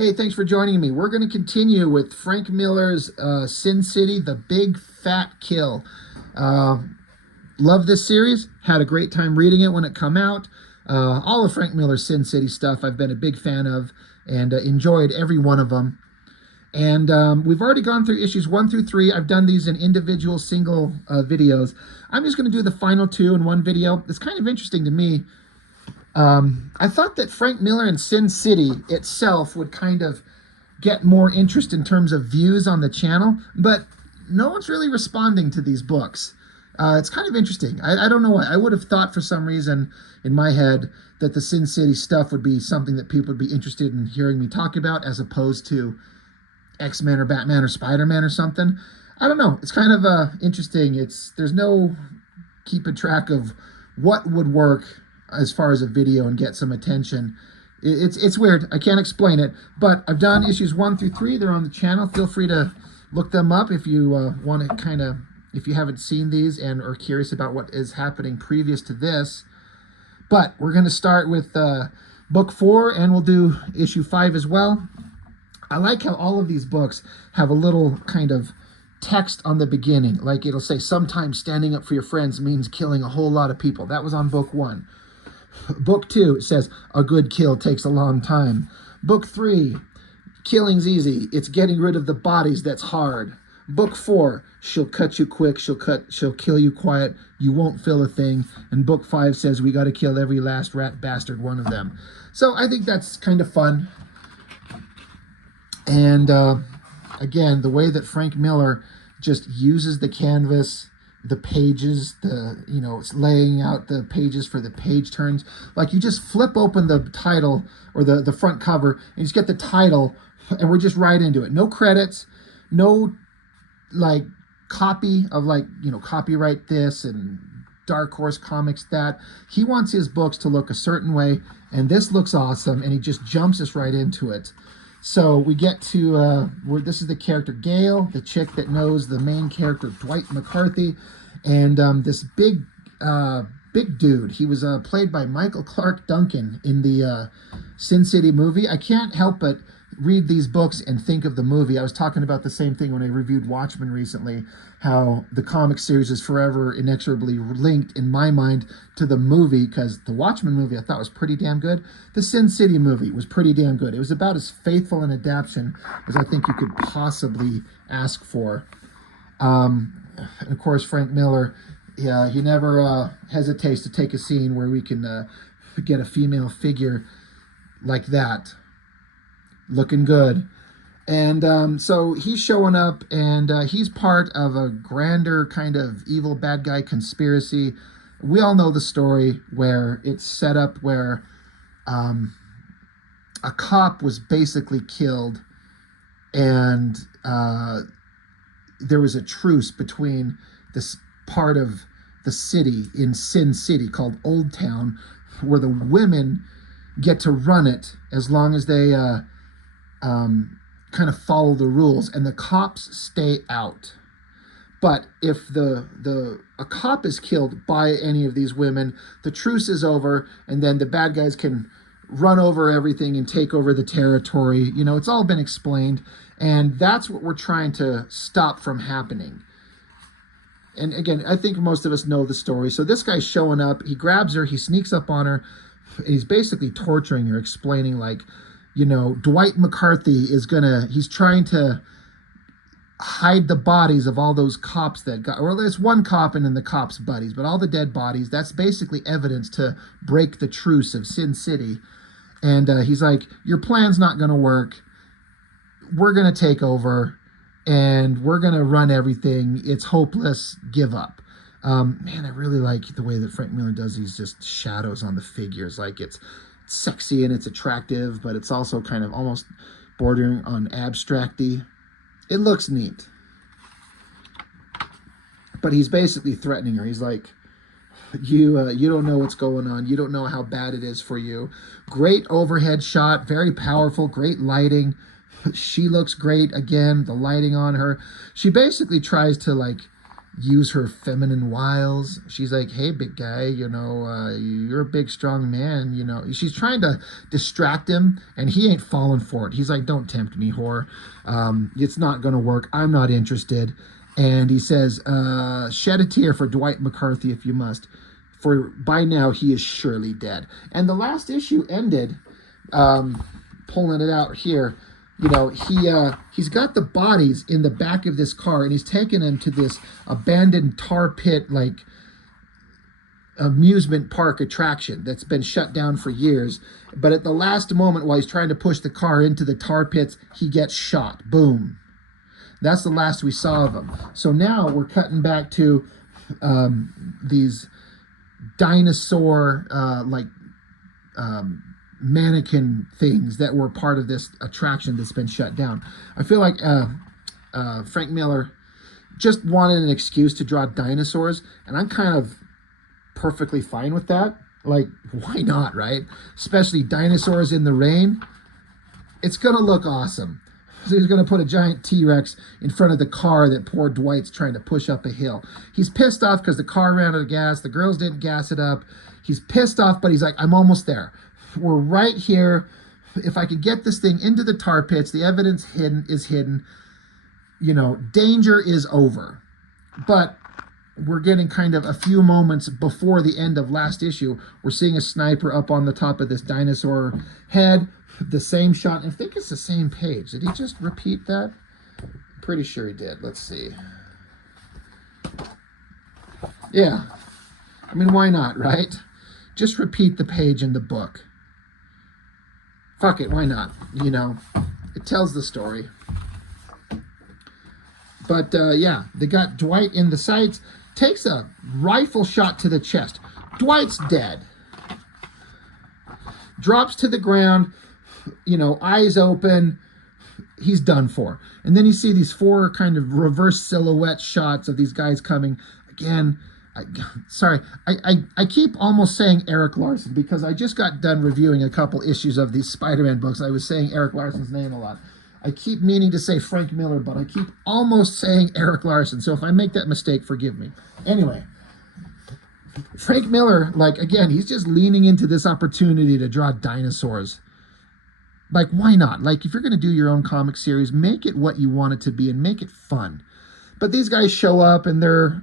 Hey, thanks for joining me. We're going to continue with Frank Miller's Sin City, The Big Fat Kill. Uh, Love this series. Had a great time reading it when it come out. All of Frank Miller's Sin City stuff I've been a big fan of and enjoyed every one of them. And we've already gone through issues 1 through 3. I've done these in individual single videos. I'm just going to do the final 2 in one video. It's kind of interesting to me. I thought that Frank Miller and Sin City itself would kind of get more interest in terms of views on the channel, but no one's really responding to these books. It's kind of interesting. I don't know why. I would have thought for some reason in my head that the Sin City stuff would be something that people would be interested in hearing me talk about as opposed to X-Men or Batman or Spider-Man or something. I don't know. It's kind of interesting. There's no keeping track of what would work as far as a video and get some attention. It's weird. I can't explain it, but I've done issues 1 through 3. They're on the channel. Feel free to look them up if you want to kind of, if you haven't seen these and are curious about what is happening previous to this. But we're going to start with book 4, and we'll do issue 5 as well. I like how all of these books have a little kind of text on the beginning. Like it'll say, sometimes standing up for your friends means killing a whole lot of people. That was on book 1. Book 2, it says, a good kill takes a long time. Book 3, killing's easy. It's getting rid of the bodies that's hard. Book 4, she'll cut you quick. She'll kill you quiet. You won't feel a thing. And book 5 says, we got to kill every last rat bastard one of them. So I think that's kind of fun. And again, the way that Frank Miller just uses the canvas, the pages, it's laying out the pages for the page turns. Like you just flip open the title or the front cover and you just get the title and we're just right into it. No credits, no like copy of copyright this and Dark Horse Comics that. He wants his books to look a certain way, and this looks awesome, and he just jumps us right into it. So we get to where this is the character Gail, the chick that knows the main character Dwight McCarthy, and this big dude. He was played by Michael Clark Duncan in the Sin City movie. I can't help but read these books and think of the movie. I was talking about the same thing when I reviewed Watchmen recently, how the comic series is forever inexorably linked in my mind to the movie, because the Watchmen movie I thought was pretty damn good. The Sin City movie was pretty damn good. It was about as faithful an adaptation as I think you could possibly ask for. And of course, Frank Miller, yeah, he never hesitates to take a scene where we can get a female figure like that looking good. And so he's showing up, and he's part of a grander kind of evil bad guy conspiracy. We all know the story where it's set up where a cop was basically killed, and there was a truce between this part of the city in Sin City called Oldtown, where the women get to run it as long as they kind of follow the rules, and the cops stay out. But if a cop is killed by any of these women, the truce is over, and then the bad guys can run over everything and take over the territory. You know, it's all been explained, and that's what we're trying to stop from happening. And again, I think most of us know the story. So this guy's showing up, he grabs her, he sneaks up on her, he's basically torturing her, explaining like, Dwight McCarthy he's trying to hide the bodies of all those cops that got, or there's one cop and then the cops' buddies, but all the dead bodies, that's basically evidence to break the truce of Sin City. And he's like, your plan's not going to work. We're going to take over, and we're going to run everything. It's hopeless. Give up. Man, I really like the way that Frank Miller does these just shadows on the figures. Like it's sexy and it's attractive, but it's also kind of almost bordering on abstracty. It looks neat. But he's basically threatening her. He's like, you don't know what's going on. You don't know how bad it is for you. Great overhead shot, very powerful, great lighting. She looks great. Again, the lighting on her. She basically tries to use her feminine wiles. She's like, hey, big guy, you're a big, strong man. She's trying to distract him, and he ain't falling for it. He's like, don't tempt me, whore. It's not going to work. I'm not interested. And he says, shed a tear for Dwight McCarthy if you must, for by now he is surely dead. And the last issue ended, pulling it out here, he's got the bodies in the back of this car, and he's taking them to this abandoned tar pit, like amusement park attraction that's been shut down for years. But at the last moment, while he's trying to push the car into the tar pits, he gets shot. Boom. That's the last we saw of him. So now we're cutting back to these dinosaur mannequin things that were part of this attraction that's been shut down. I feel like Frank Miller just wanted an excuse to draw dinosaurs, and I'm kind of perfectly fine with that. Like, why not, right? Especially dinosaurs in the rain. It's gonna look awesome. So he's going to put a giant T-Rex in front of the car that poor Dwight's trying to push up a hill. He's pissed off because the car ran out of gas. The girls didn't gas it up. He's pissed off, but he's like, I'm almost there. We're right here. If I could get this thing into the tar pits, the evidence is hidden. Danger is over. But we're getting kind of a few moments before the end of last issue. We're seeing a sniper up on the top of this dinosaur head. The same shot. I think it's the same page. Did he just repeat that? I'm pretty sure he did. Let's see. Yeah. I mean, why not, right? Just repeat the page in the book. Fuck it, why not? It tells the story. But yeah, they got Dwight in the sights. Takes a rifle shot to the chest. Dwight's dead. Drops to the ground. Eyes open, he's done for. And then you see these 4 kind of reverse silhouette shots of these guys coming. Again, I keep almost saying Eric Larson because I just got done reviewing a couple issues of these Spider-Man books. I was saying Eric Larson's name a lot. I keep meaning to say Frank Miller, but I keep almost saying Eric Larson. So if I make that mistake, forgive me. Anyway, Frank Miller, again, he's just leaning into this opportunity to draw dinosaurs. Why not? If you're going to do your own comic series, make it what you want it to be and make it fun. But these guys show up and they're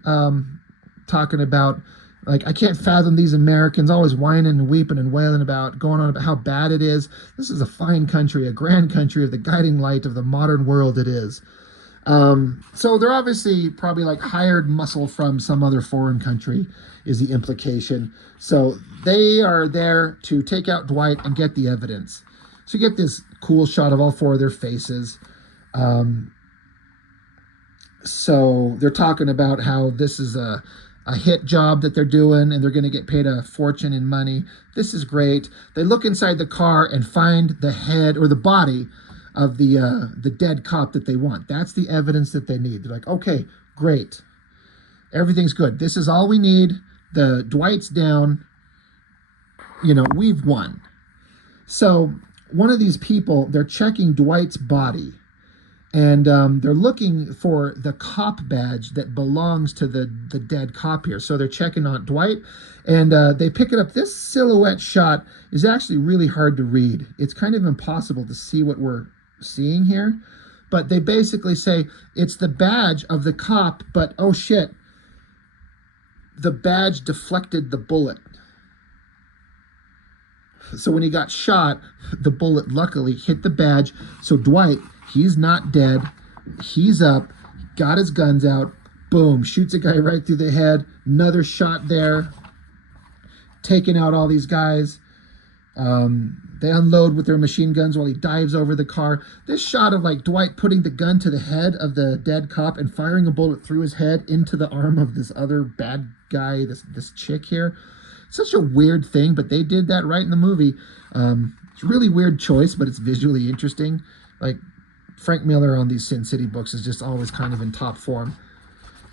talking about, I can't fathom these Americans always whining and weeping and wailing going on about how bad it is. This is a fine country, a grand country of the guiding light of the modern world it is. So they're obviously probably hired muscle from some other foreign country is the implication. So they are there to take out Dwight and get the evidence. So you get this cool shot of all 4 of their faces. So they're talking about how this is a hit job that they're doing and they're going to get paid a fortune in money. This is great. They look inside the car and find the head or the body of the dead cop that they want. That's the evidence that they need. They're like, okay, great. Everything's good. This is all we need. The Dwight's down. We've won. So one of these people, they're checking Dwight's body, and they're looking for the cop badge that belongs to the dead cop here. So they're checking on Dwight, and they pick it up. This silhouette shot is actually really hard to read. It's kind of impossible to see what we're seeing here, but they basically say it's the badge of the cop, but oh shit, the badge deflected the bullet. So when he got shot, the bullet luckily hit the badge. So Dwight, he's not dead. He's up, got his guns out. Boom, shoots a guy right through the head. Another shot there. Taking out all these guys. They unload with their machine guns while he dives over the car. This shot of Dwight putting the gun to the head of the dead cop and firing a bullet through his head into the arm of this other bad guy, this chick here. Such a weird thing, but they did that right in the movie. It's a really weird choice, but it's visually interesting. Frank Miller on these Sin City books is just always kind of in top form.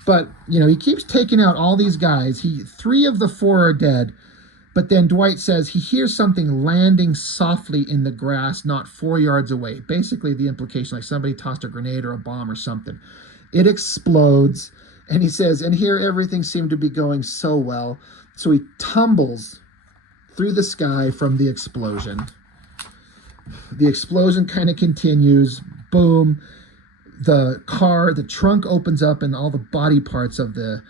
But, he keeps taking out all these guys. 3 of the 4 are dead. But then Dwight says he hears something landing softly in the grass not 4 yards away. Basically the implication, somebody tossed a grenade or a bomb or something. It explodes. And he says, and here everything seemed to be going so well. So he tumbles through the sky from the explosion. The explosion kind of continues. Boom. The trunk opens up, and all the body parts of the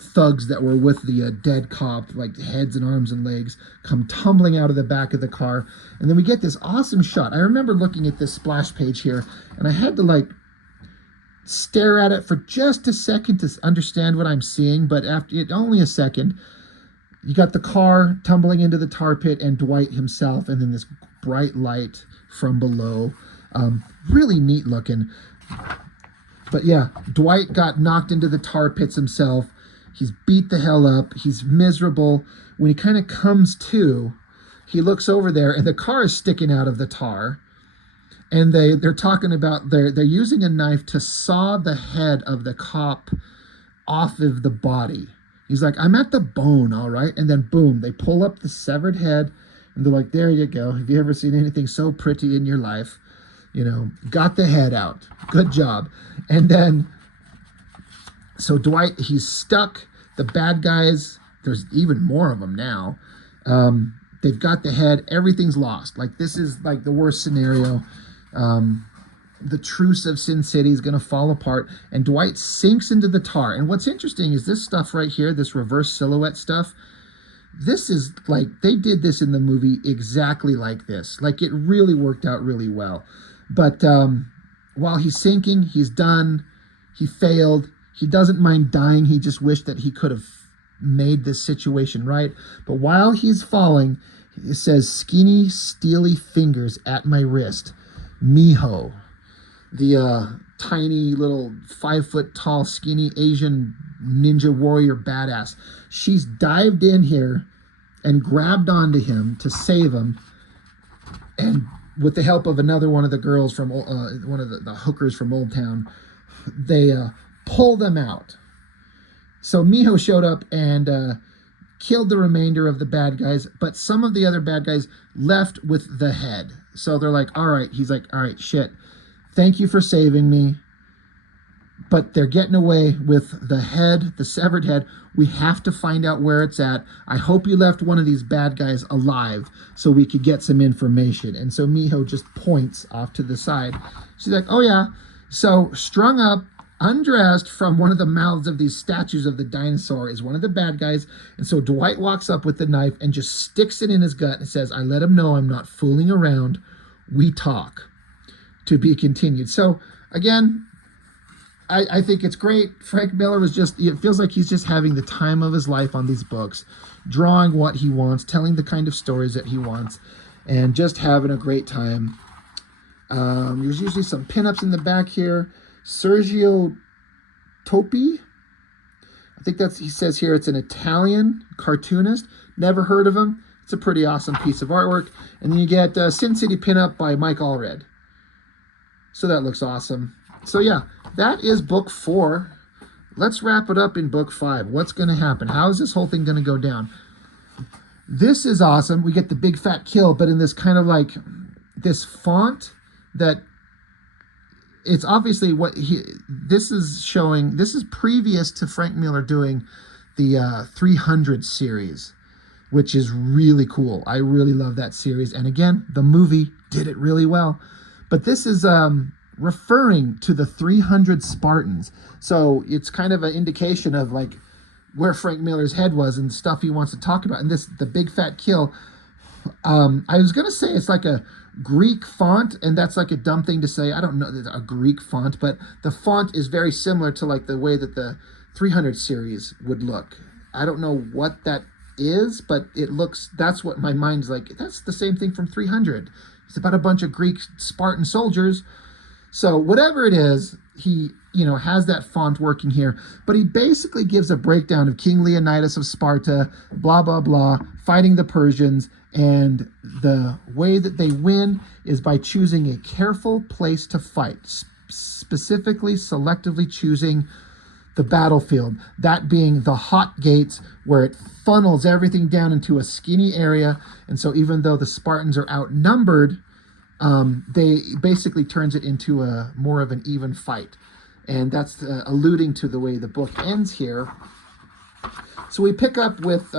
thugs that were with the dead cop, like heads and arms and legs, come tumbling out of the back of the car. And then we get this awesome shot. I remember looking at this splash page here, and I had to like stare at it for just a second to understand what I'm seeing. But after it, only a second, you got the car tumbling into the tar pit and Dwight himself, and then this bright light from below. Really neat looking. But yeah, Dwight got knocked into the tar pits himself. He's beat the hell up. He's miserable. When he kind of comes to, he looks over there, and the car is sticking out of the tar. And they're talking about, they're using a knife to saw the head of the cop off of the body. He's like, I'm at the bone, all right? And then boom, they pull up the severed head, and they're like, there you go. Have you ever seen anything so pretty in your life? You know, got the head out. Good job. And then, so Dwight, he's stuck. The bad guys, there's even more of them now. They've got the head. Everything's lost. Like, this is like the worst scenario. The truce of Sin City is going to fall apart, and Dwight sinks into the tar. And what's interesting is this stuff right here, this reverse silhouette stuff. This is like, they did this in the movie exactly like this. Like, it really worked out really well. But while he's sinking, he's done. He failed. He doesn't mind dying. He just wished that he could have made this situation right. But while he's falling, it says, skinny, steely fingers at my wrist. Miho, the tiny little 5 foot tall, skinny Asian ninja warrior badass. She's dived in here and grabbed onto him to save him. And with the help of another one of the girls from one of the hookers from Oldtown, they pull them out. So Miho showed up and killed the remainder of the bad guys, but some of the other bad guys left with the head. So they're like, all right. He's like, all right, shit. Thank you for saving me. But they're getting away with the head, the severed head. We have to find out where it's at. I hope you left one of these bad guys alive so we could get some information. And so Miho just points off to the side. She's like, oh yeah. So strung up, undressed from one of the mouths of these statues of the dinosaur is one of the bad guys. And so Dwight walks up with the knife and just sticks it in his gut and says, I let him know I'm not fooling around. We talk. To be continued. So again, I think it's great. Frank Miller was just, it feels like he's just having the time of his life on these books, drawing what he wants, telling the kind of stories that he wants, and just having a great time. There's usually some pinups in the back here. Sergio Topi, I think that's, he says here, it's an Italian cartoonist. Never heard of him. It's a pretty awesome piece of artwork. And then you get Sin City pinup by Mike Allred. So that looks awesome. So yeah, that is book 4. Let's wrap it up in book 5. What's going to happen? How is this whole thing going to go down? This is awesome. We get the big fat kill, but in this kind of like this font that it's obviously what this is showing. This is previous to Frank Miller doing the 300 series, which is really cool. I really love that series. And again, the movie did it really well. But this is referring to the 300 Spartans. So it's kind of an indication of like where Frank Miller's head was and stuff he wants to talk about. And this, the big fat kill, I was going to say it's like a Greek font, and that's like a dumb thing to say. I don't know a Greek font, but the font is very similar to like the way that the 300 series would look. I don't know what that is, but it looks, that's what my mind's like. That's the same thing from 300. It's about a bunch of Greek Spartan soldiers. So whatever it is, he, you know, has that font working here. But he basically gives a breakdown of King Leonidas of Sparta, blah, blah, blah, fighting the Persians. And the way that they win is by choosing a careful place to fight, specifically, selectively choosing the battlefield, that being the hot gates where it funnels everything down into a skinny area. And so even though the Spartans are outnumbered, they basically turns it into a more of an even fight. And that's alluding to the way the book ends here. So we pick up with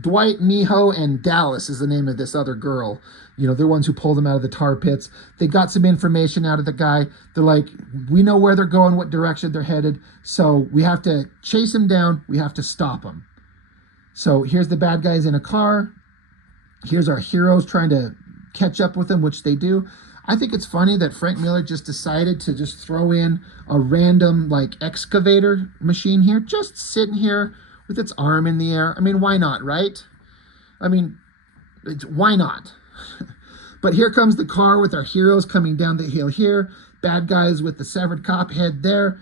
Dwight, Miho, and Dallas is the name of this other girl. You know, they're ones who pulled them out of the tar pits. They got some information out of the guy. They're like, we know where they're going, what direction they're headed. So we have to chase him down. We have to stop him. So here's the bad guys in a car. Here's our heroes trying to catch up with them, which they do. I think it's funny that Frank Miller just decided to just throw in a random like excavator machine here, just sitting here with its arm in the air. I mean, why not, right? I mean, why not? But here comes the car with our heroes coming down the hill here. Bad guys with the severed cop head there.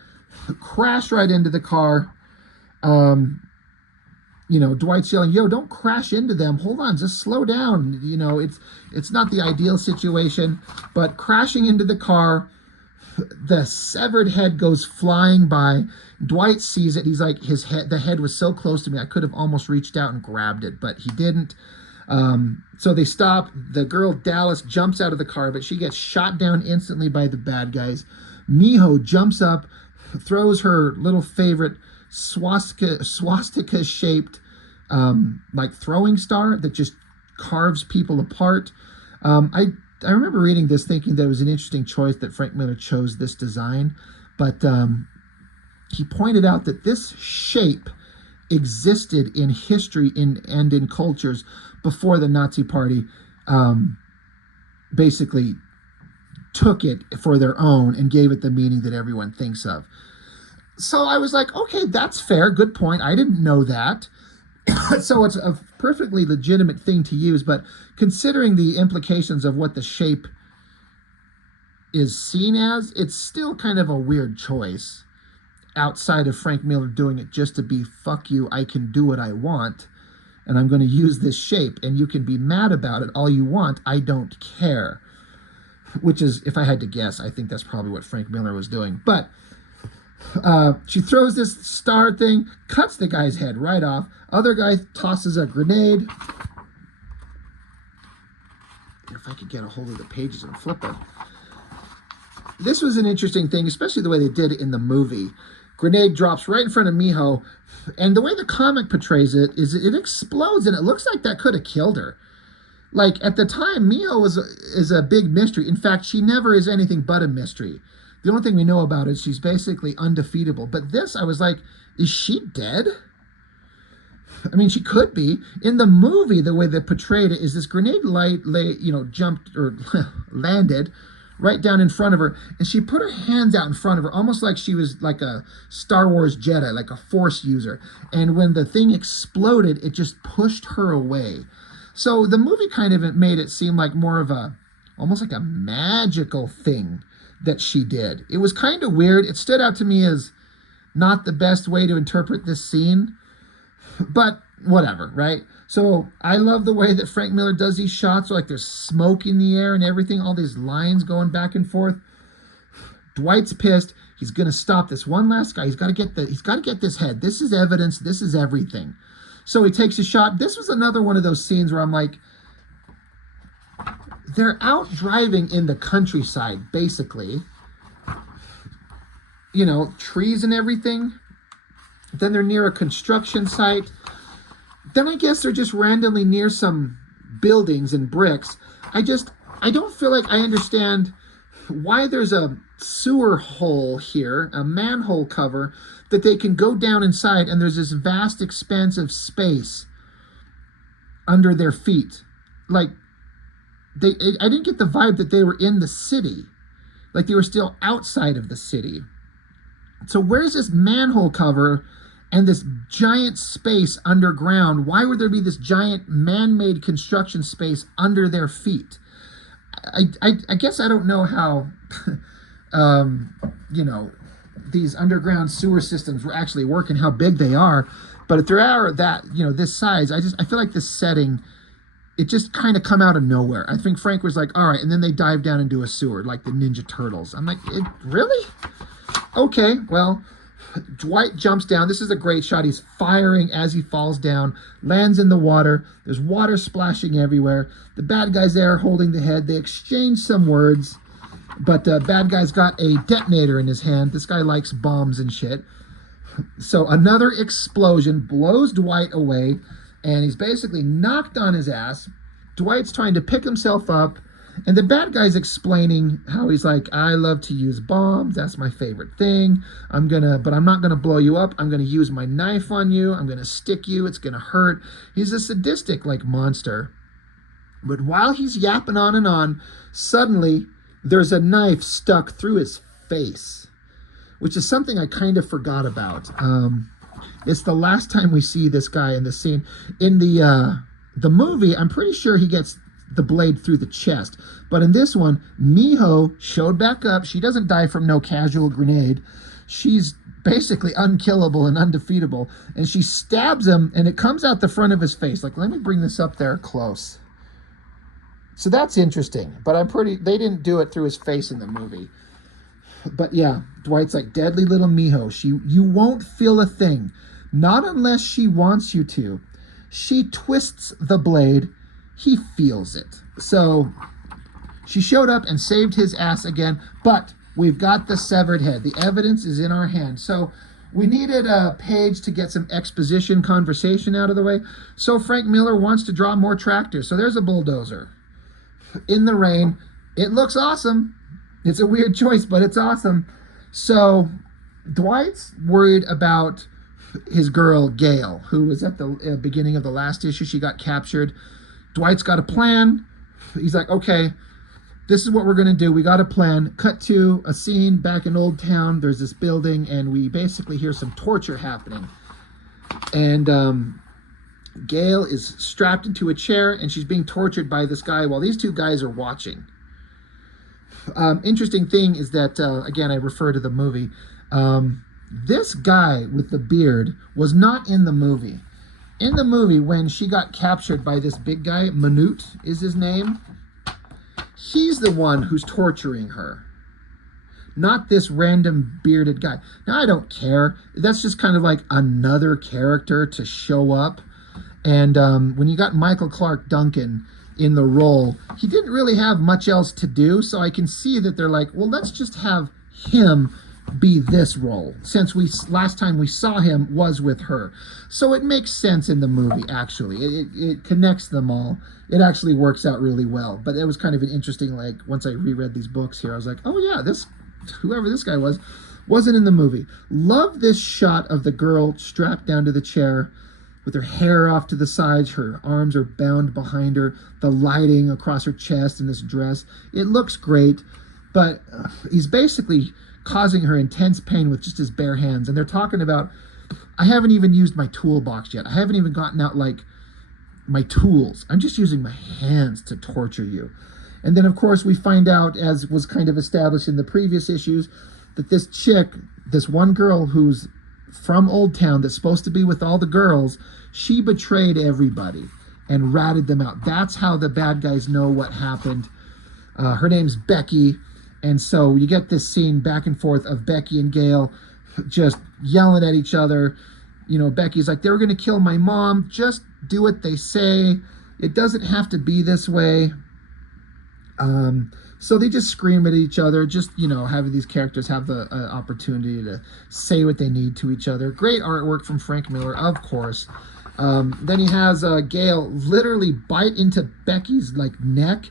Crash right into the car. You know, Dwight's yelling, yo, don't crash into them. Hold on, just slow down. You know, it's not the ideal situation. But crashing into the car, the severed head goes flying by. Dwight sees it. He's like, the head was so close to me, I could have almost reached out and grabbed it, but he didn't. So they stop. The girl Dallas jumps out of the car, but she gets shot down instantly by the bad guys. Miho jumps up, throws her little favorite swastika-shaped like throwing star that just carves people apart. I remember reading this thinking that it was an interesting choice that Frank Miller chose this design, but he pointed out that this shape existed in history and in cultures before the Nazi Party basically took it for their own and gave it the meaning that everyone thinks of. So I was like, okay, that's fair. Good point. I didn't know that. So it's a perfectly legitimate thing to use, but considering the implications of what the shape is seen as, it's still kind of a weird choice outside of Frank Miller doing it just to be, fuck you, I can do what I want, and I'm going to use this shape, and you can be mad about it all you want, I don't care. Which is, if I had to guess, I think that's probably what Frank Miller was doing. But she throws this star thing, cuts the guy's head right off. Other guy tosses a grenade. If I could get a hold of the pages and flip it. This was an interesting thing, especially the way they did it in the movie. Grenade drops right in front of Miho, and the way the comic portrays it is it explodes, and it looks like that could have killed her. Like, at the time, Miho is a big mystery. In fact, she never is anything but a mystery. The only thing we know about it is she's basically undefeatable. But this, I was like, is she dead? I mean, she could be. In the movie, the way they portrayed it is this grenade jumped or landed right down in front of her, and she put her hands out in front of her, almost like she was like a Star Wars Jedi, like a Force user. And when the thing exploded, it just pushed her away. So the movie kind of made it seem like more of almost like a magical thing that she did. It was kind of weird. It stood out to me as not the best way to interpret this scene, but whatever, right? So I love the way that Frank Miller does these shots, like there's smoke in the air and everything, all these lines going back and forth. Dwight's pissed. He's going to stop this one last guy. He's got to get this head. This is evidence. This is everything. So he takes a shot. This was another one of those scenes where I'm like, they're out driving in the countryside, basically. You know, trees and everything. Then they're near a construction site. Then I guess they're just randomly near some buildings and bricks. I don't feel like I understand why there's a sewer hole here, a manhole cover, that they can go down inside, and there's this vast expanse of space under their feet. Like, I didn't get the vibe that they were in the city. Like, they were still outside of the city. So where's this manhole cover and this giant space underground? Why would there be this giant man-made construction space under their feet? I guess I don't know how, you know, these underground sewer systems actually work and how big they are. But if they are that, you know, this size, I feel like this setting, it just kind of come out of nowhere. I think Frank was like, all right, and then they dive down into a sewer like the Ninja Turtles. I'm like, really? Okay, well, Dwight jumps down. This is a great shot. He's firing as he falls down, lands in the water. There's water splashing everywhere. The bad guy's there holding the head. They exchange some words. But bad guy's got a detonator in his hand. This guy likes bombs and shit. So another explosion blows Dwight away, and he's basically knocked on his ass. Dwight's trying to pick himself up, and the bad guy's explaining how he's like, I love to use bombs. That's my favorite thing. But I'm not gonna blow you up. I'm gonna use my knife on you. I'm gonna stick you. It's gonna hurt. He's a sadistic like monster. But while he's yapping on and on, suddenly there's a knife stuck through his face, which is something I kind of forgot about. It's the last time we see this guy in the scene. In the movie, I'm pretty sure he gets the blade through the chest. But in this one, Miho showed back up. She doesn't die from no casual grenade. She's basically unkillable and undefeatable. And she stabs him, and it comes out the front of his face. Like, let me bring this up there close. So that's interesting, but they didn't do it through his face in the movie. But yeah, Dwight's like, deadly little Miho. You won't feel a thing, not unless she wants you to. She twists the blade, he feels it. So she showed up and saved his ass again, but we've got the severed head. The evidence is in our hand. So we needed a page to get some exposition conversation out of the way. So Frank Miller wants to draw more tractors. So there's a bulldozer in the rain. It looks awesome. It's a weird choice, but it's awesome. So Dwight's worried about his girl, Gail, who was at the beginning of the last issue. She got captured. Dwight's got a plan. He's like, okay, this is what we're going to do. We got a plan. Cut to a scene back in Oldtown. There's this building, and we basically hear some torture happening. And Gail is strapped into a chair, and she's being tortured by this guy while these two guys are watching. Interesting thing is that, again, I refer to the movie. This guy with the beard was not in the movie. In the movie, when she got captured by this big guy, Manute is his name, he's the one who's torturing her, not this random bearded guy. Now, I don't care. That's just kind of like another character to show up. And when you got Michael Clark Duncan in the role, he didn't really have much else to do. So I can see that they're like, well, let's just have him be this role, since last time we saw him was with her. So it makes sense in the movie, actually. It connects them all. It actually works out really well. But it was kind of an interesting, like, once I reread these books here, I was like, oh yeah, whoever this guy was, wasn't in the movie. Love this shot of the girl strapped down to the chair with her hair off to the sides. Her arms are bound behind her, the lighting across her chest in this dress. It looks great, but he's basically causing her intense pain with just his bare hands. And they're talking about, I haven't even used my toolbox yet. I haven't even gotten out, like, my tools. I'm just using my hands to torture you. And then, of course, we find out, as was kind of established in the previous issues, that this chick, this one girl who's from Oldtown that's supposed to be with all the girls, she betrayed everybody and ratted them out. That's how the bad guys know what happened. Her name's Becky. And so you get this scene back and forth of Becky and Gail just yelling at each other. You know, Becky's like, they were going to kill my mom. Just do what they say. It doesn't have to be this way. So they just scream at each other, just, you know, having these characters have the opportunity to say what they need to each other. Great artwork from Frank Miller, of course. Then he has Gail literally bite into Becky's, like, neck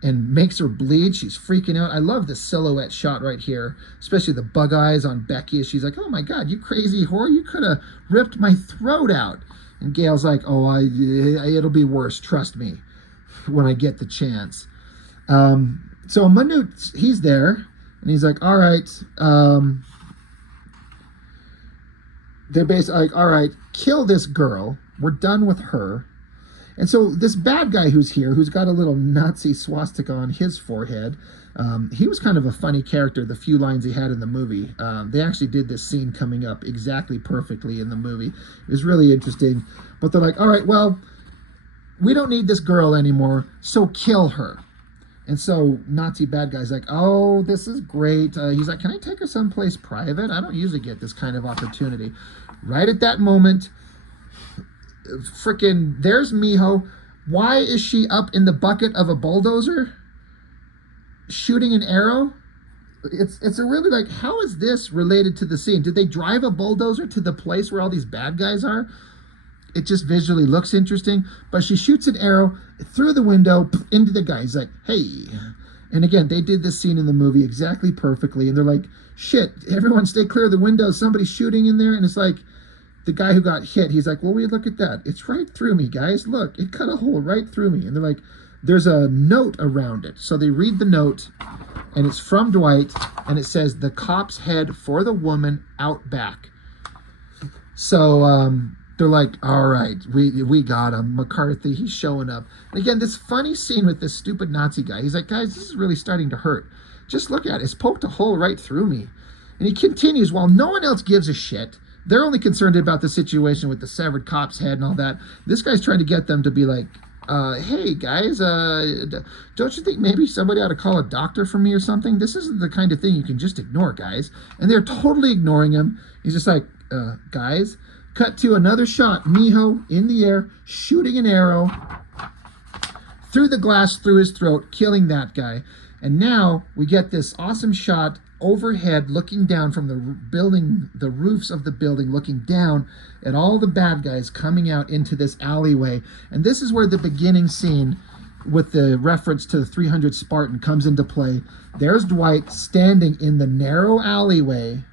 and makes her bleed. She's freaking out. I love the silhouette shot right here, especially the bug eyes on Becky. She's like, oh my God, you crazy whore. You could have ripped my throat out. And Gail's like, oh, it'll be worse. Trust me, when I get the chance. So Manute, he's there, and he's like, all right. They're basically like, all right, kill this girl. We're done with her. And so this bad guy who's here, who's got a little Nazi swastika on his forehead, he was kind of a funny character, the few lines he had in the movie. They actually did this scene coming up exactly perfectly in the movie. It was really interesting. But they're like, all right, well, we don't need this girl anymore, so kill her. And so Nazi bad guy's like, oh, this is great. He's like, can I take her someplace private? I don't usually get this kind of opportunity. Right at that moment, frickin' there's Miho. Why is she up in the bucket of a bulldozer shooting an arrow? It's a really like, how is this related to the scene? Did they drive a bulldozer to the place where all these bad guys are? It just visually looks interesting. But she shoots an arrow through the window into the guy. He's like, hey. And again, they did this scene in the movie exactly perfectly. And they're like, shit, everyone stay clear of the window. Somebody's shooting in there. And it's like, the guy who got hit, he's like, well, wait, look at that. It's right through me, guys. Look, it cut a hole right through me. And they're like, there's a note around it. So they read the note, and it's from Dwight, and it says, the cops head for the woman out back. So they're like, all right, we got him. McCarthy, he's showing up. And again, this funny scene with this stupid Nazi guy. He's like, guys, this is really starting to hurt. Just look at it. It's poked a hole right through me. And he continues, while no one else gives a shit. They're only concerned about the situation with the severed cop's head and all that. This guy's trying to get them to be like, hey, guys, don't you think maybe somebody ought to call a doctor for me or something? This isn't the kind of thing you can just ignore, guys. And they're totally ignoring him. He's just like, guys, cut to another shot. Miho in the air, shooting an arrow through the glass, through his throat, killing that guy. And now we get this awesome shot overhead, looking down from the building, the roofs of the building, looking down at all the bad guys coming out into this alleyway. And this is where the beginning scene with the reference to the 300 Spartan comes into play. There's Dwight standing in the narrow alleyway,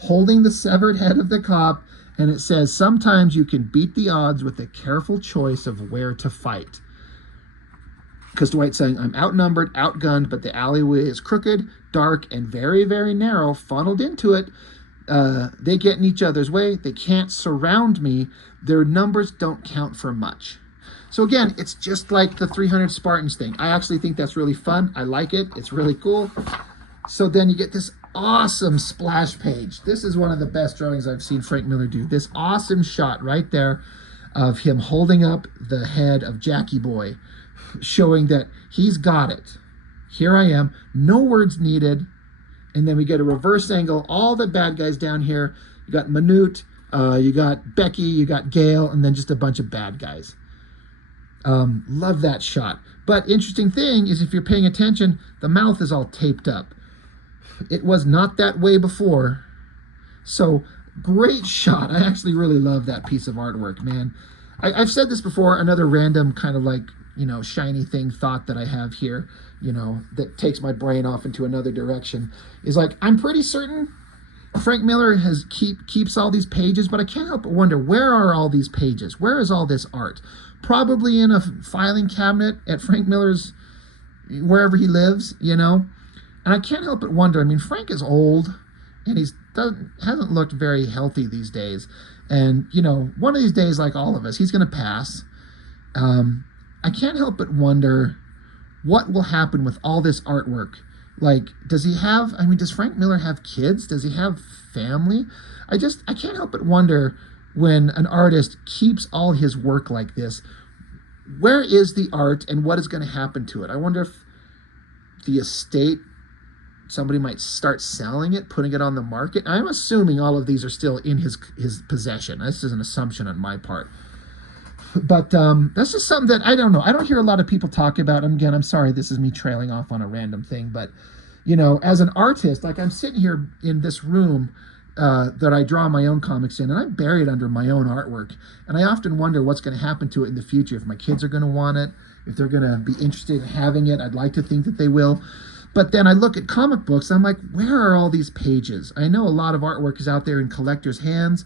holding the severed head of the cop, and it says, sometimes you can beat the odds with a careful choice of where to fight. Because Dwight's saying, I'm outnumbered, outgunned, but the alleyway is crooked, dark, and very, very narrow, funneled into it. They get in each other's way. They can't surround me. Their numbers don't count for much. So again, it's just like the 300 Spartans thing. I actually think that's really fun. I like it. It's really cool. So then you get this awesome splash page. This is one of the best drawings I've seen Frank Miller do. This awesome shot right there of him holding up the head of Jackie Boy, showing that he's got it. Here I am, no words needed. And then we get a reverse angle, all the bad guys down here. You got Manute, you got Becky, you got Gail, and then just a bunch of bad guys. Love that shot. But interesting thing is, if you're paying attention, the mouth is all taped up. It was not that way before. So great shot. I actually really love that piece of artwork, man. I've said this before, another random kind of like, you know, shiny thing thought that I have here, you know, that takes my brain off into another direction, is like, I'm pretty certain Frank Miller keeps all these pages, but I can't help but wonder, where are all these pages? Where is all this art? Probably in a filing cabinet at Frank Miller's, wherever he lives, you know? And I can't help but wonder, I mean, Frank is old, and hasn't looked very healthy these days. And, you know, one of these days, like all of us, he's going to pass. I can't help but wonder what will happen with all this artwork. Like, does Frank Miller have kids? Does he have family? I can't help but wonder, when an artist keeps all his work like this, where is the art and what is going to happen to it? I wonder if the estate, somebody might start selling it, putting it on the market. I'm assuming all of these are still in his possession. This is an assumption on my part. But that's just something that I don't know. I don't hear a lot of people talk about. Again, I'm sorry, this is me trailing off on a random thing. But, you know, as an artist, like, I'm sitting here in this room that I draw my own comics in, and I bury it under my own artwork. And I often wonder what's going to happen to it in the future, if my kids are going to want it, if they're going to be interested in having it. I'd like to think that they will. But then I look at comic books, I'm like, where are all these pages? I know a lot of artwork is out there in collectors' hands,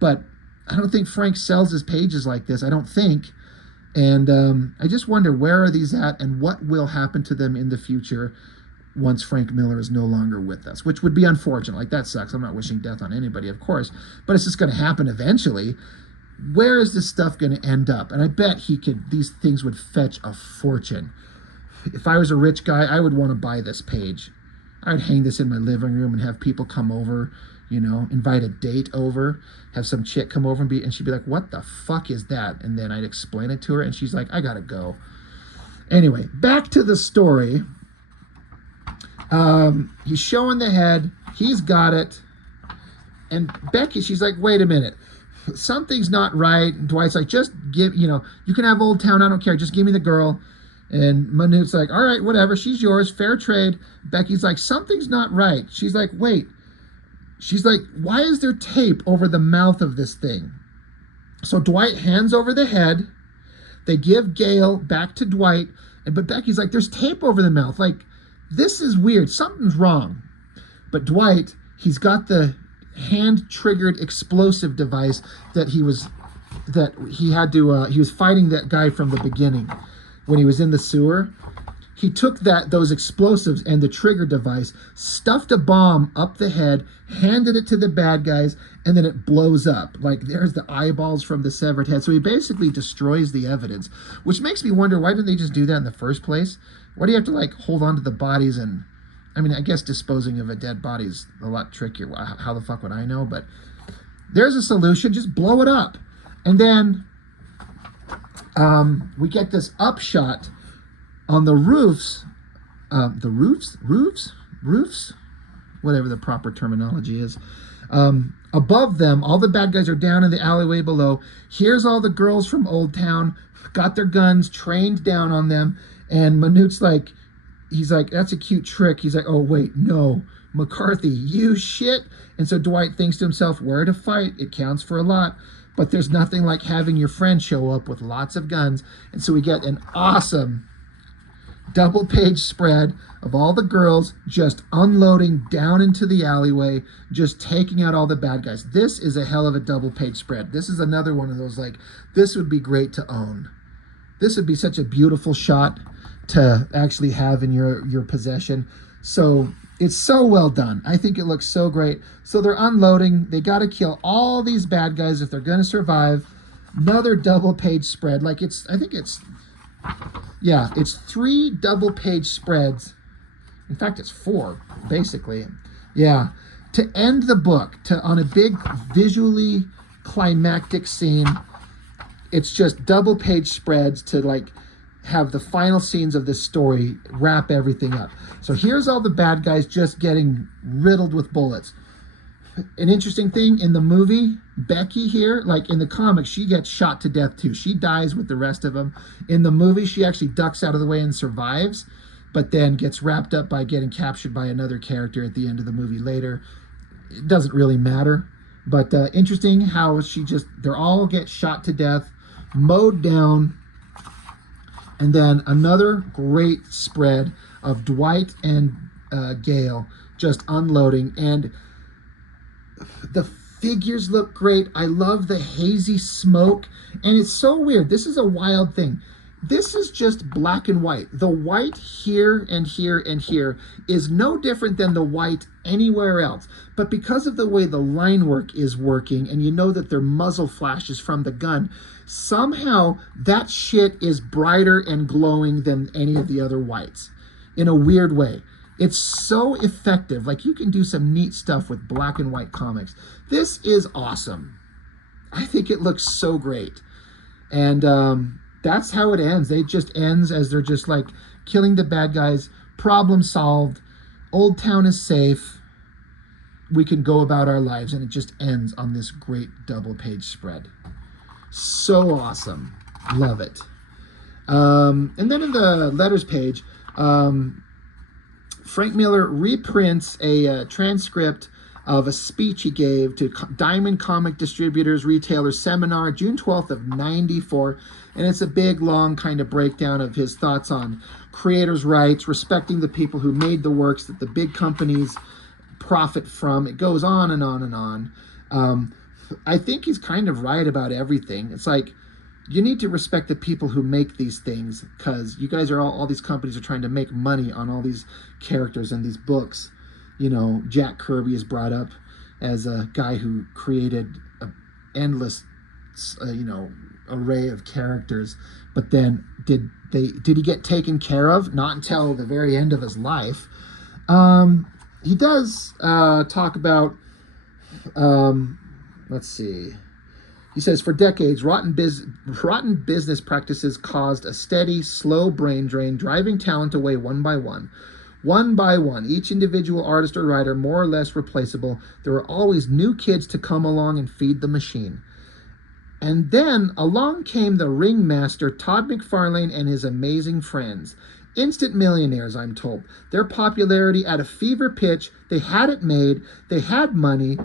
but I don't think Frank sells his pages like this. I don't think. And I just wonder, where are these at, and what will happen to them in the future once Frank Miller is no longer with us, which would be unfortunate. Like, that sucks. I'm not wishing death on anybody, of course, but it's just going to happen eventually. Where is this stuff going to end up? And I bet these things would fetch a fortune. If I was a rich guy, I would want to buy this page. I would hang this in my living room and have people come over, you know, invite a date over, have some chick come over and she'd be like, what the fuck is that? And then I'd explain it to her, and she's like, I gotta go. Anyway, back to the story. He's showing the head. He's got it. And Becky, she's like, wait a minute. Something's not right. And Dwight's like, just give, you know, you can have Oldtown. I don't care. Just give me the girl. And Manut's like, all right, whatever, she's yours, fair trade. Becky's like, something's not right. She's like, wait. She's like, why is there tape over the mouth of this thing? So Dwight hands over the head. They give Gail back to Dwight. But Becky's like, there's tape over the mouth. Like, this is weird. Something's wrong. But Dwight, he's got the hand-triggered explosive device that he was fighting that guy from the beginning when he was in the sewer. He took those explosives and the trigger device, stuffed a bomb up the head, handed it to the bad guys, and then it blows up. Like, there's the eyeballs from the severed head. So he basically destroys the evidence, which makes me wonder, why didn't they just do that in the first place? Why do you have to, like, hold on to the bodies? And I mean, I guess disposing of a dead body is a lot trickier. How the fuck would I know? But there's a solution. Just blow it up. And then we get this upshot on the roofs, whatever the proper terminology is. Above them, all the bad guys are down in the alleyway below. Here's all the girls from Oldtown, got their guns trained down on them. And Manut's like, he's like, that's a cute trick. He's like, oh, wait, no, McCarthy, you shit. And so Dwight thinks to himself, where to fight? It counts for a lot. But there's nothing like having your friend show up with lots of guns. And so we get an awesome double-page spread of all the girls just unloading down into the alleyway, just taking out all the bad guys. This is a hell of a double-page spread. This is another one of those, like, this would be great to own. This would be such a beautiful shot to actually have in your possession. So it's so well done. I think it looks so great. So they're unloading. They got to kill all these bad guys if they're going to survive. Another double-page spread. Like, I think it's 3 double-page spreads. In fact, it's 4, basically. Yeah. To end the book, on a big visually climactic scene, it's just double-page spreads to, like, have the final scenes of this story wrap everything up. So here's all the bad guys just getting riddled with bullets. An interesting thing in the movie, Becky here, like in the comics, she gets shot to death too. She dies with the rest of them. In the movie, she actually ducks out of the way and survives, but then gets wrapped up by getting captured by another character at the end of the movie later. It doesn't really matter, but interesting how they all get shot to death, mowed down. And then another great spread of Dwight and Gail just unloading. And the figures look great. I love the hazy smoke. And it's so weird. This is a wild thing. This is just black and white. The white here and here and here is no different than the white anywhere else. But because of the way the line work is working, and you know that they're muzzle flashes from the gun, somehow that shit is brighter and glowing than any of the other whites in a weird way. It's so effective. Like, you can do some neat stuff with black and white comics. This is awesome. I think it looks so great. And that's how it ends. It just ends as they're just like killing the bad guys. Problem solved. Oldtown is safe. We can go about our lives. And it just ends on this great double-page spread. So awesome. Love it. And then in the letters page, Frank Miller reprints a transcript of a speech he gave to Diamond Comic Distributors Retailers Seminar, June 12th of 94. And it's a big, long kind of breakdown of his thoughts on creators' rights, respecting the people who made the works that the big companies profit from. It goes on and on and on. I think he's kind of right about everything. It's like, you need to respect the people who make these things, because you guys are all these companies are trying to make money on all these characters and these books. You know, Jack Kirby is brought up as a guy who created an endless, array of characters. But then did he get taken care of? Not until the very end of his life. He does talk about, let's see. He says, for decades, rotten business practices caused a steady, slow brain drain, driving talent away one by one. One by one, each individual artist or writer more or less replaceable, there were always new kids to come along and feed the machine. And then along came the ringmaster, Todd McFarlane, and his amazing friends. Instant millionaires, I'm told. Their popularity at a fever pitch. They had it made. They had money.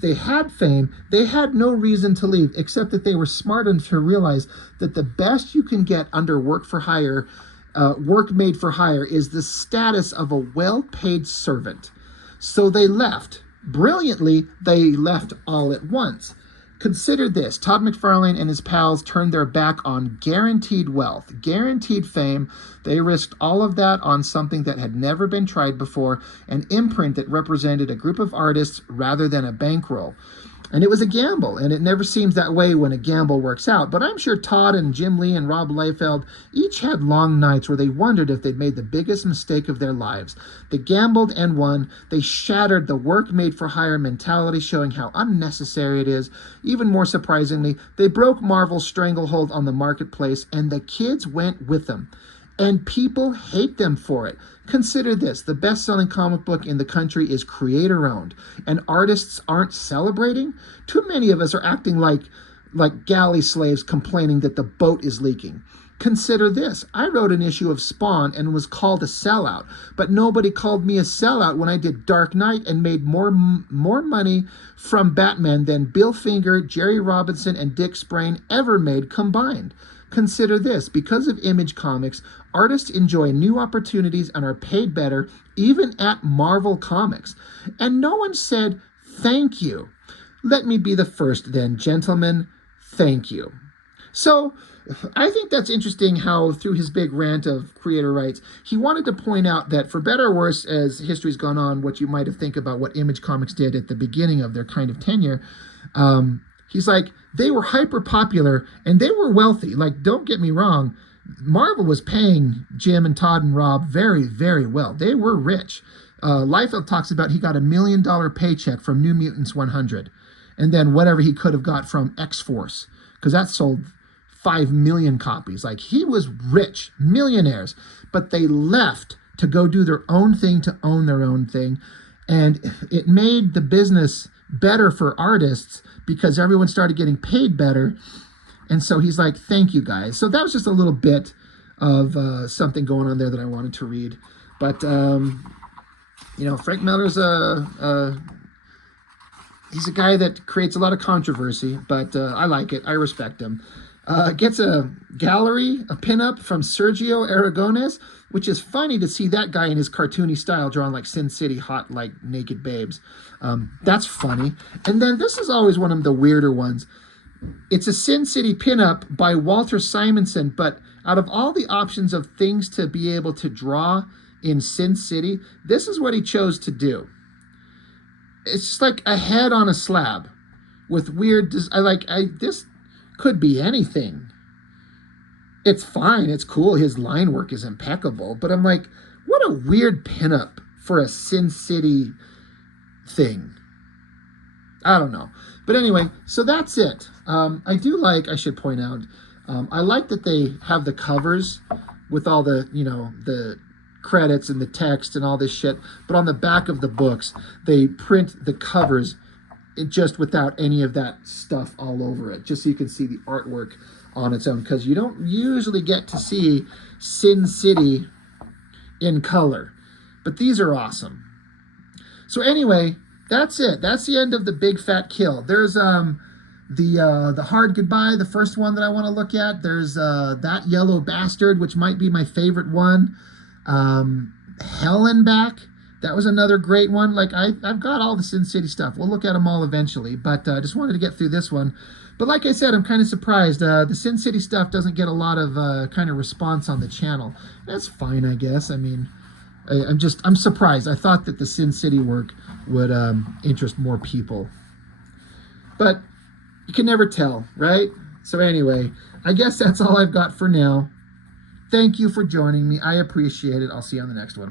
They had fame. They had no reason to leave, except that they were smart enough to realize that the best you can get under work made for hire, is the status of a well-paid servant. So they left. Brilliantly, they left all at once. Consider this. Todd McFarlane and his pals turned their back on guaranteed wealth, guaranteed fame. They risked all of that on something that had never been tried before, an imprint that represented a group of artists rather than a bankroll. And it was a gamble, and it never seems that way when a gamble works out. But I'm sure Todd and Jim Lee and Rob Liefeld each had long nights where they wondered if they'd made the biggest mistake of their lives. They gambled and won. They shattered the work-made-for-hire mentality, showing how unnecessary it is. Even more surprisingly, they broke Marvel's stranglehold on the marketplace, and the kids went with them. And people hate them for it. Consider this. The best-selling comic book in the country is creator-owned, and artists aren't celebrating? Too many of us are acting like galley slaves complaining that the boat is leaking. Consider this. I wrote an issue of Spawn and was called a sellout, but nobody called me a sellout when I did Dark Knight and made more money from Batman than Bill Finger, Jerry Robinson, and Dick Sprang ever made combined. Consider this. Because of Image Comics, artists enjoy new opportunities and are paid better, even at Marvel Comics. And no one said, thank you. Let me be the first then, gentlemen. Thank you. So I think that's interesting how through his big rant of creator rights, he wanted to point out that for better or worse, as history's gone on, what you might have think about what Image Comics did at the beginning of their kind of tenure, he's like, they were hyper popular and they were wealthy. Like, don't get me wrong. Marvel was paying Jim and Todd and Rob very, very well. They were rich. Liefeld talks about he got $1 million paycheck from New Mutants 100. And then whatever he could have got from X-Force, because that sold 5 million copies. Like, he was rich, millionaires. But they left to go do their own thing, to own their own thing. And it made the business better for artists because everyone started getting paid better. And so he's like, thank you guys. So that was just a little bit of something going on there that I wanted to read. But, Frank Miller's he's a guy that creates a lot of controversy, but I like it. I respect him. Gets a gallery, a pinup from Sergio Aragones, which is funny to see that guy in his cartoony style drawing like Sin City hot, like naked babes. That's funny. And then this is always one of the weirder ones. It's a Sin City pinup by Walter Simonson, but out of all the options of things to be able to draw in Sin City, this is what he chose to do. It's just like a head on a slab with weird, this could be anything. It's fine. It's cool. His line work is impeccable. But I'm like, what a weird pinup for a Sin City thing. I don't know. But anyway, so that's it. I should point out, I like that they have the covers with all the, the credits and the text and all this shit. But on the back of the books, they print the covers just without any of that stuff all over it, just so you can see the artwork on its own, because you don't usually get to see Sin City in color. But these are awesome. So anyway, that's it. That's the end of the Big Fat Kill. There's the Hard Goodbye, the first one that I want to look at. There's That Yellow Bastard, which might be my favorite one. Hell and Back. That was another great one. Like, I've got all the Sin City stuff. We'll look at them all eventually, but I just wanted to get through this one. But like I said, I'm kind of surprised. The Sin City stuff doesn't get a lot of kind of response on the channel. That's fine, I guess. I mean, I'm surprised. I thought that the Sin City work would interest more people. But you can never tell, right? So anyway, I guess that's all I've got for now. Thank you for joining me. I appreciate it. I'll see you on the next one.